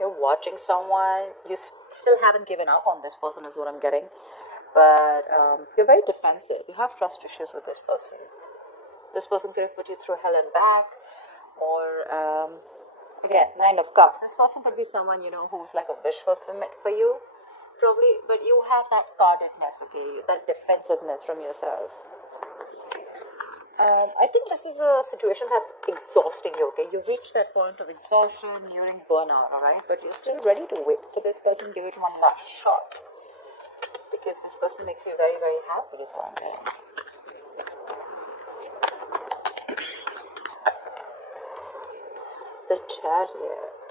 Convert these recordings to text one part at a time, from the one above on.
You're watching someone. You still haven't given up on this person, is what I'm getting. But you're very defensive. You have trust issues with this person. This person could have put you through hell and back. Or, again, Nine of Cups. This person could be someone, who's like a wish fulfillment for you. Probably, but you have that guardedness, okay? That defensiveness from yourself. I think this is a situation that's exhausting you, okay? You've reached that point of exhaustion, nearing burnout, alright? But you're still ready to wait for this person, give it one last shot. Because this person makes you very, very happy, is what I'm getting. The Chariot.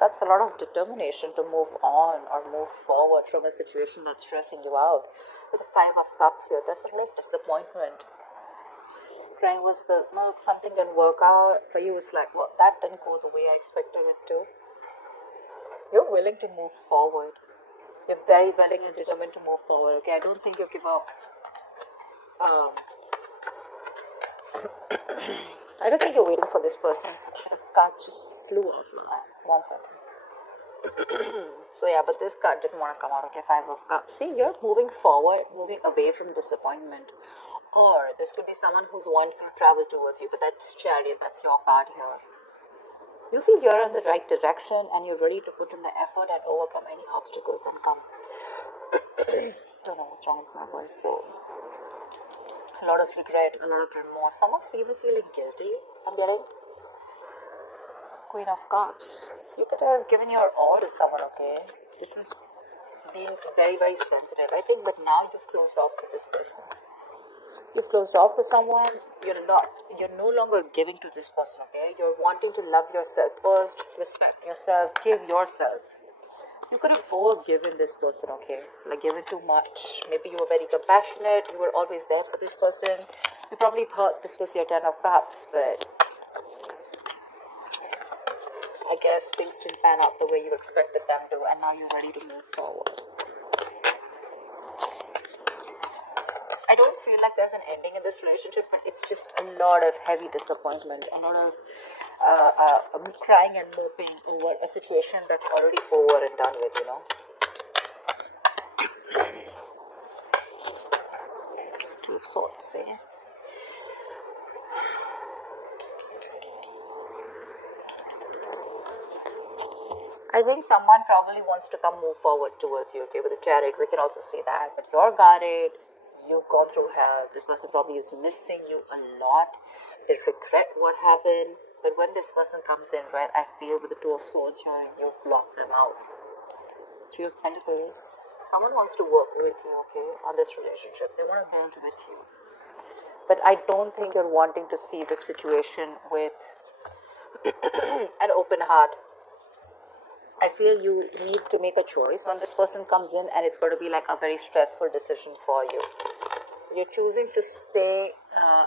That's a lot of determination to move on or move forward from a situation that's stressing you out. With the Five of Cups here, there's a lot of disappointment. Crying was spilled milk, something didn't work out. For you, it's like, well, that didn't go the way I expected it to. You're willing to move forward. You're very willing and determined to move forward, okay? I don't think you give up. I don't think you're waiting for this person. The cards just flew off. 1 second. So yeah, but this card didn't want to come out, okay? Five of Cups. See, you're moving forward, moving away from disappointment. Or this could be someone who's wanting to travel towards you, but that's Chariot, that's your card here. You feel you're in the right direction and you're ready to put in the effort and overcome any obstacles and come. Don't know what's wrong with my voice. So, a lot of regret, a lot of remorse. Someone's even feeling guilty, I'm getting. Queen of Cups. You could have given your all to someone, okay? This is being very, very sensitive, I think, but now you've closed off with this person. You've closed off with someone. You're no longer giving to this person, okay? You're wanting to love yourself first, respect yourself, give yourself. You could have overgiven this person, okay? Like given too much. Maybe you were very compassionate. You were always there for this person. You probably thought this was your Ten of Cups, but I guess things didn't pan out the way you expected them to, and now you're ready to move forward. I don't feel like there's an ending in this relationship, but it's just a lot of heavy disappointment, a lot of crying and moping over a situation that's already over and done with, Two of Swords, see? I think someone probably wants to come move forward towards you, okay? With the Chariot, we can also see that, but you're guarded. You've gone through hell. This person probably is missing you a lot. They regret what happened. But when this person comes in, right, I feel with the Two of Swords here, you've blocked them out. Three of Pentacles. Someone wants to work with you, okay, on this relationship. They want to build with you. But I don't think you're wanting to see this situation with an open heart. I feel you need to make a choice when this person comes in, and it's going to be like a very stressful decision for you. So you're choosing to stay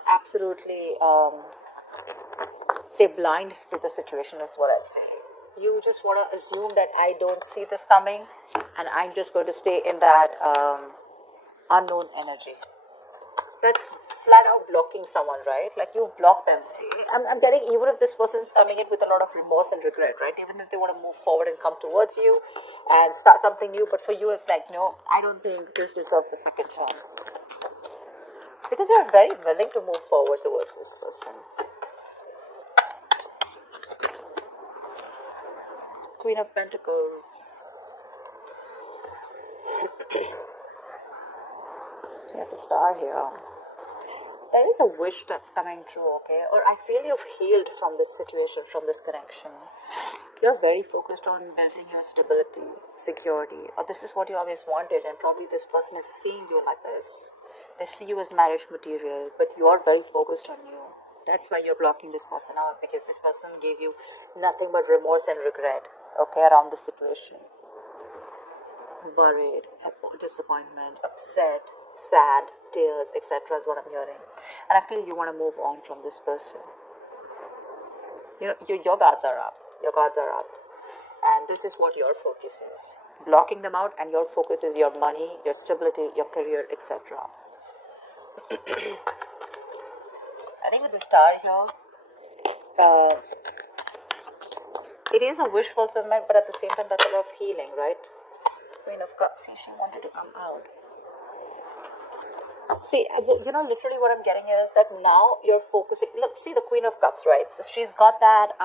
absolutely, say, blind to the situation is what I'd say. You just want to assume that I don't see this coming, and I'm just going to stay in that unknown energy. That's flat out blocking someone, right? Like you block them. I'm getting, even if this person is coming in with a lot of remorse and regret, right? Even if they want to move forward and come towards you and start something new, but for you it's like, no, I don't think this deserves a second chance. Because you're very willing to move forward towards this person. Queen of Pentacles. You have the Star here. There is a wish that's coming true, okay? Or I feel you've healed from this situation, from this connection. You're very focused on building your stability, security, or this is what you always wanted, and probably this person is seeing you like this. They see you as marriage material, but you're very focused on you. That's why you're blocking this person out, because this person gave you nothing but remorse and regret, okay, around the situation. Worried, disappointment, upset, sad, tears, etc. is what I'm hearing. And I feel you want to move on from this person. Your guards are up. Your guards are up. And this is what your focus is. Blocking them out, and your focus is your money, your stability, your career, etc. I think with the Star here, It is a wish fulfillment, but at the same time, that's a lot of healing, right? Queen of Cups, see, she wanted to come out. See, literally what I'm getting is that now you're focusing. Look, see the Queen of Cups, right? So she's got that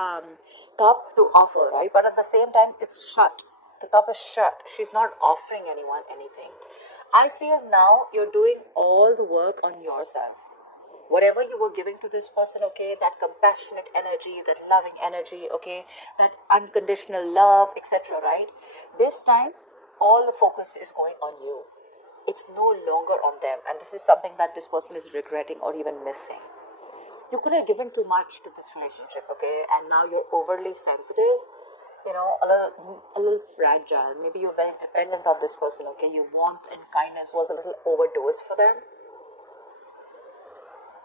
cup to offer, right? But at the same time, it's shut. The cup is shut. She's not offering anyone anything. I feel now you're doing all the work on yourself. Whatever you were giving to this person, okay, that compassionate energy, that loving energy, okay, that unconditional love, etc., right? This time, all the focus is going on you. It's no longer on them, and this is something that this person is regretting or even missing. You could have given too much to this relationship, okay, and now you're overly sensitive, a little fragile. Maybe you're very dependent on this person, okay. Your warmth and kindness was a little overdosed for them,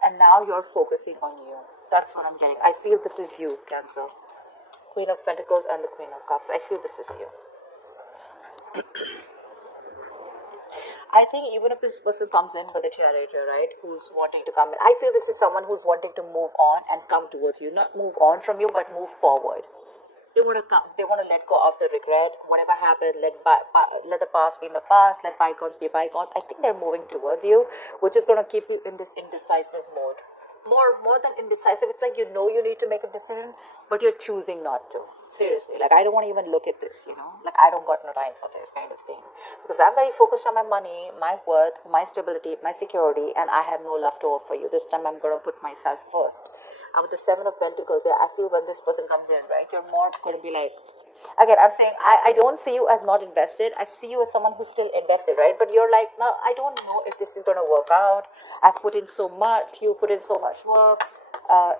and now you're focusing on you. That's what I'm getting. I feel this is you, Cancer. Queen of Pentacles and the Queen of Cups. I feel this is you. I think even if this person comes in with a chariot, right, who's wanting to come in, I feel this is someone who's wanting to move on and come towards you. Not move on from you, but move forward. They want to come. They want to let go of the regret. Whatever happened, let the past be in the past. Let bygones be bygones. I think they're moving towards you, which is going to keep you in this indecisive mode. More than indecisive, it's like you need to make a decision, but you're choosing not to. Seriously, like I don't want to even look at this, like I don't got no time for this kind of thing, because I'm very focused on my money, my worth, my stability, my security, and I have no love to offer you. This time I'm going to put myself first. And with the Seven of Pentacles, I feel when this person comes in, right, you're more going to be like, again, I'm saying I don't see you as not invested. I see you as someone who's still invested, right? But you're like, no, I don't know if this is going to work out. I've put in so much. You put in so much work,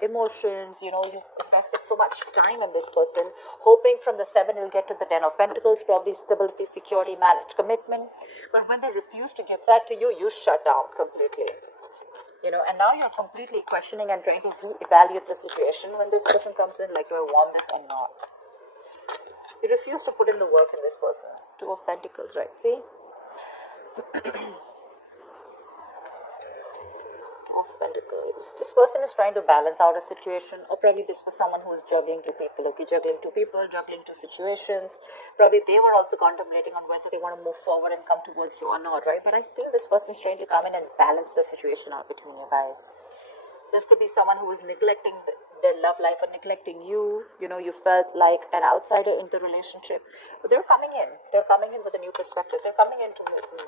emotions. You've invested so much time in this person, hoping from the Seven you'll get to the Ten of Pentacles, probably stability, security, marriage, commitment. But when they refuse to give that to you, you shut down completely. And now you're completely questioning and trying to reevaluate the situation when this person comes in, like, do I want this or not? You refuse to put in the work in this person. Two of Pentacles, right? See? Two of Pentacles. This person is trying to balance out a situation, or probably this was someone who is juggling two people, okay? Juggling two people, juggling two situations. Probably they were also contemplating on whether they want to move forward and come towards you or not, right? But I feel this person is trying to come in and balance the situation out between you guys. This could be someone who is neglecting their love life or neglecting you. You felt like an outsider in the relationship. But they're coming in. They're coming in with a new perspective. They're coming in to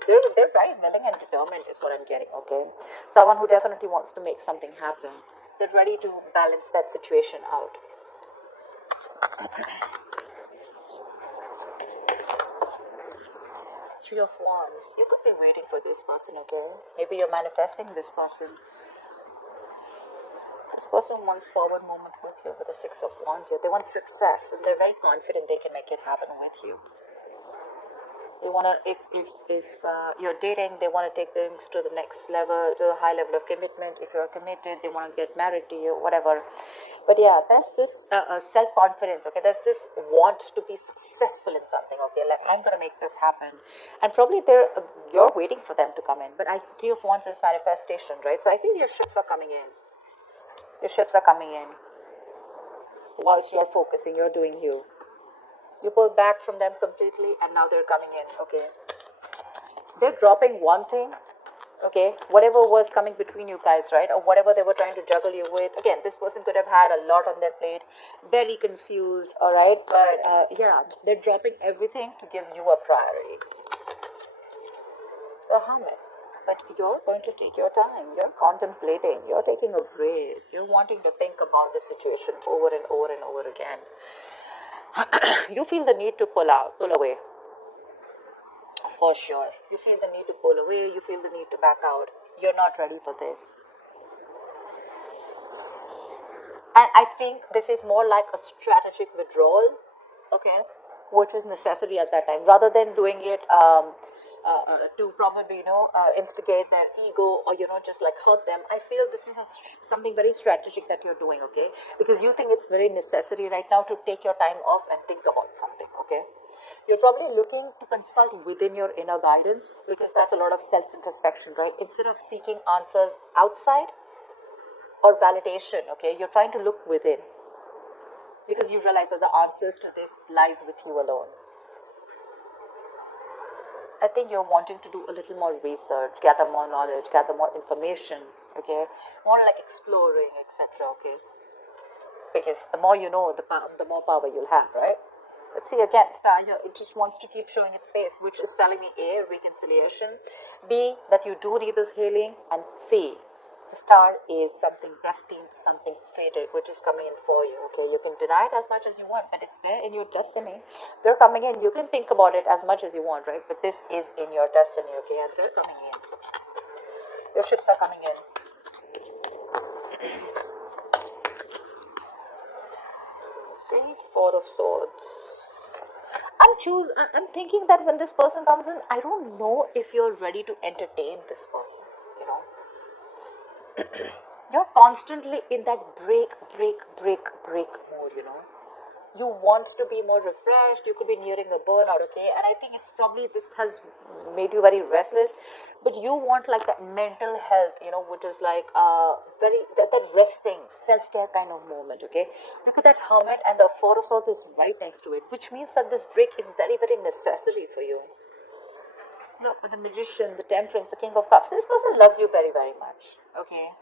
they're very willing and determined is what I'm getting, okay? Someone who definitely wants to make something happen. They're ready to balance that situation out. Three of Wands. You could be waiting for this person, okay? Maybe you're manifesting this person. This person wants forward movement with you with the Six of Wands here. They want success, and they're very confident they can make it happen with you. They want to, if you're dating, they want to take things to the next level, to a high level of commitment. If you're committed, they want to get married to you, whatever. But yeah, there's this self-confidence, okay? There's this want to be successful in something, okay? Like, I'm going to make this happen. And probably you're waiting for them to come in. But Three of Wands is manifestation, right? So I think your ships are coming in. Your ships are coming in. Whilst you're focusing, you're doing you. You pull back from them completely, and now they're coming in, okay? They're dropping one thing, okay? Whatever was coming between you guys, right? Or whatever they were trying to juggle you with. Again, this person could have had a lot on their plate, very confused, all right? But yeah, they're dropping everything to give you a priority. The Hermit. But you're going to take your time. You're contemplating. You're taking a break. You're wanting to think about the situation over and over and over again. You feel the need to pull away. For sure. You feel the need to pull away. You feel the need to back out. You're not ready for this. And I think this is more like a strategic withdrawal, okay, which is necessary at that time, rather than doing it to probably, instigate their ego or, just like hurt them. I feel this is something very strategic that you're doing, okay? Because you think it's very necessary right now to take your time off and think about something, okay? You're probably looking to consult within your inner guidance, because that's a lot of self-introspection, right? Instead of seeking answers outside or validation, okay? You're trying to look within. because you realize that the answers to this lies with you alone. I think you're wanting to do a little more research, gather more knowledge, gather more information, okay? More like exploring, etc., okay? Because the more you know, the more power you'll have, right? Let's see again, star here, it just wants to keep showing its face, which is telling me A, reconciliation, B, that you do need this healing, and C, the star is something destined, something fated, which is coming in for you, okay? You can deny it as much as you want, but it's there in your destiny. They're coming in. You can think about it as much as you want, right? But this is in your destiny, okay? And they're coming in. Your ships are coming in. See, Four of Swords. I'm thinking that when this person comes in, I don't know if you're ready to entertain this person, you know? You're constantly in that break mode, you know. You want to be more refreshed, you could be nearing a burnout, okay? And I think it's probably this has made you very restless, but you want like that mental health, you know, which is like that resting, self-care kind of moment, okay? Look at that Hermit, and the Four of Swords is right next to it, which means that this break is very necessary for you. Look, with the Magician, the Temperance, the King of Cups, this person loves you very much, okay?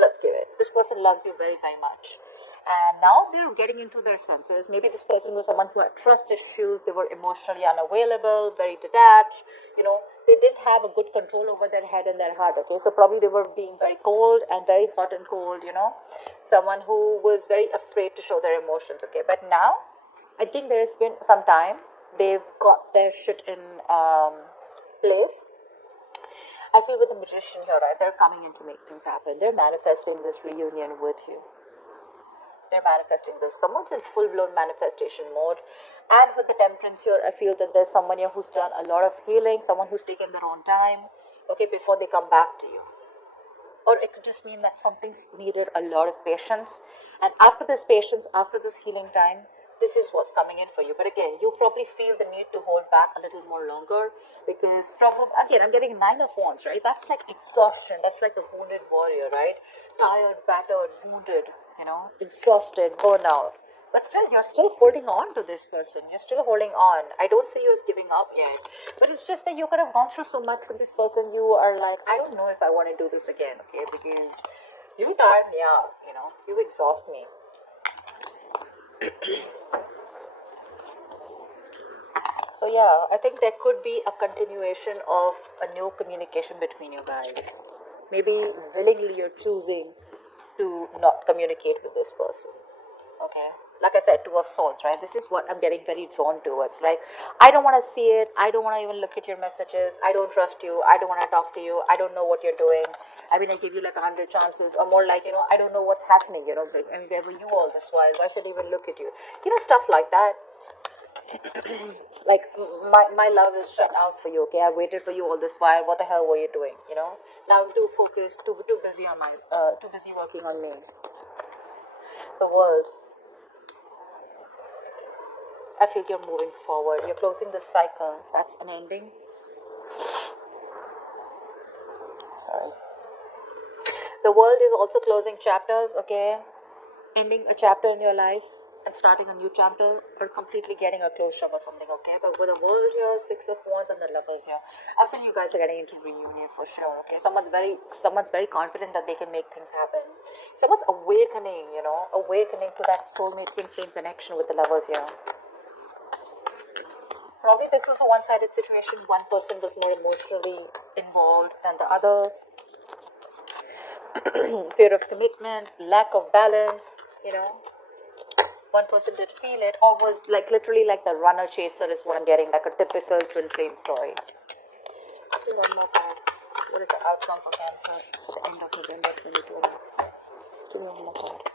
Let's give it. This person loves you very much. And now they're getting into their senses. Maybe this person was someone who had trust issues. They were emotionally unavailable, very detached. You know, they didn't have a good control over their head and their heart, okay? So probably they were being very cold and very hot and cold, you know? Someone who was very afraid to show their emotions, okay? But now, I think there has been some time. They've got their shit in place. I feel with the Magician here, right? They're coming in to make things happen. They're manifesting this reunion with you. They're manifesting this. Someone's in full-blown manifestation mode. And with the Temperance here, I feel that there's someone here who's done a lot of healing, someone who's taken their own time, okay, before they come back to you. Or it could just mean that something's needed a lot of patience. And after this patience, after this healing time, this is what's coming in for you. But again, you probably feel the need to hold back a little more longer, because probably, again, I'm getting 9 of Wands, right? That's like exhaustion. That's like the wounded warrior, right? Tired, battered, wounded, you know, exhausted, burnout. But still, you're still holding on to this person. You're still holding on. I don't see you as giving up yet. But it's just that you could have gone through so much with this person. You are like, I don't know if I want to do this again, okay? Because you tired me out, you know. You exhaust me. So yeah, I think there could be a continuation of a new communication between you guys. Maybe willingly you're choosing to not communicate with this person. Okay, like I said, Two of Swords, right? This is what I'm getting very drawn towards. Like, I don't want to see it. I don't want to even look at your messages. I don't trust you. I don't want to talk to you. I don't know what you're doing. I mean, I give you like 100 chances, or more like, you know, I don't know what's happening, you know, like, and where were you all this while? Why should I even look at you? You know, stuff like that. Like, my love is shut out for you, okay? I waited for you all this while. What the hell were you doing, you know? Now I'm too focused, too busy on too busy working on me. The World. I feel you're moving forward. You're closing the cycle. That's an ending. Sorry. The World is also closing chapters, okay? Ending a chapter in your life and starting a new chapter, or completely getting a closure or something, okay? But with the World here, Six of Wands, and the Lovers here, I feel you guys are getting into reunion for sure, okay? Someone's very confident that they can make things happen. Someone's awakening, you know, awakening to that soulmate twin flame connection with the Lovers here. Probably this was a one-sided situation. One person was more emotionally involved than the other. Fear of commitment, lack of balance, you know. One person did feel it, or was like literally like the runner chaser is what I'm getting, like a typical twin flame story. One more card. What is the outcome for Cancer at the end of November 2020? Give me one more card.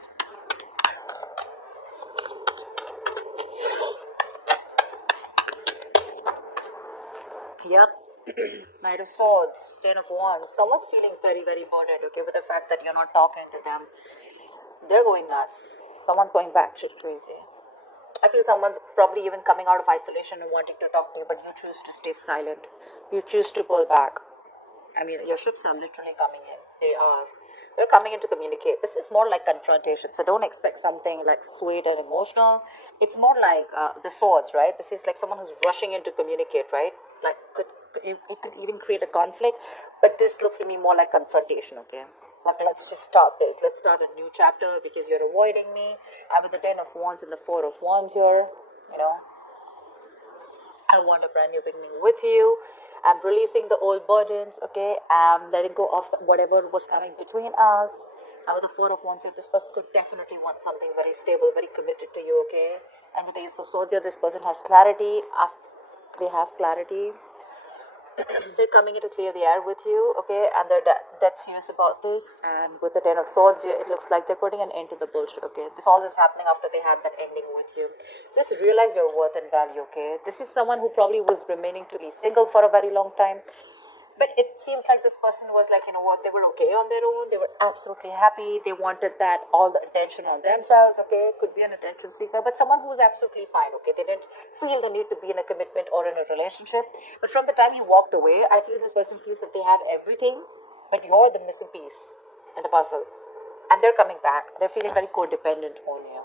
Yep. Knight of Swords, Ten of Wands. Someone's feeling very burdened, okay, with the fact that you're not talking to them. They're going nuts. Someone's going batshit crazy. I feel someone's probably even coming out of isolation and wanting to talk to you, but you choose to stay silent. You choose to pull back. I mean, your ships are literally coming in. They are. They're coming in to communicate. This is more like confrontation, so don't expect something like sweet and emotional. It's more like the swords, right? This is like someone who's rushing in to communicate, right? Like it could even create a conflict, but this looks to me more like confrontation, okay? Like, let's just start this. Let's start a new chapter because you're avoiding me. I'm with the Ten of Wands and the Four of Wands here. You know, I want a brand new beginning with you. I'm releasing the old burdens, okay? I'm letting go of whatever was coming between us. And with the Four of Wands here, this person could definitely want something very stable, very committed to you, okay? And with the Ace of Swords here, this person has clarity. They have clarity. They're coming in to clear the air with you, okay, and they're dead serious about this. And with the Ten of Swords, it looks like they're putting an end to the bullshit, okay. This all is happening after they had that ending with you. Just realize your worth and value, okay. This is someone who probably was remaining to be single for a very long time. But it seems like this person was like, you know what, they were okay on their own. They were absolutely happy. They wanted that, all the attention on themselves, okay? Could be an attention seeker, but someone who was absolutely fine, okay? They didn't feel the need to be in a commitment or in a relationship. But from the time he walked away, I feel this person feels that they have everything, but you're the missing piece in the puzzle. And they're coming back. They're feeling very codependent on you.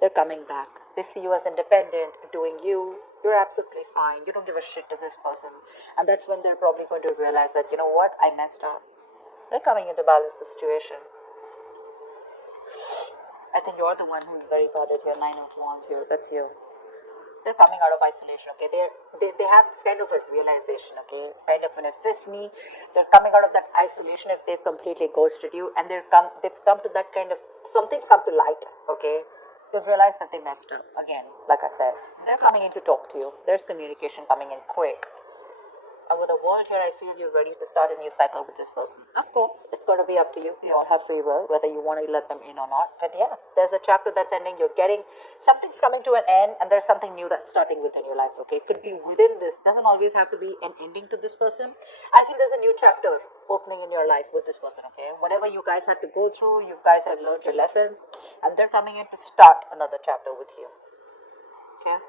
They're coming back. They see you as independent, doing you. You're absolutely fine. You don't give a shit to this person. And that's when they're probably going to realize that, you know what, I messed up. They're coming in to balance the situation. I think you're the one who's very guarded here. Nine of Wands here. That's you. They're coming out of isolation, okay? They have this kind of a realization, okay? Kind of an epiphany. They're coming out of that isolation if they've completely ghosted you. And they've come to that kind of, something's come to light, okay? They've realized that they messed up. Again, like I said, they're coming in to talk to you. There's communication coming in quick. And with the world here, I feel you're ready to start a new cycle with this person. Of course, it's going to be up to you. You all have free will, whether you want to let them in or not. But yeah, there's a chapter that's ending. You're getting, something's coming to an end, and there's something new that's starting within your life, okay? It could be within this. Doesn't always have to be an ending to this person. I feel there's a new chapter opening in your life with this person, okay? Whatever you guys had to go through, you guys have learned your lessons, and they're coming in to start another chapter with you, okay?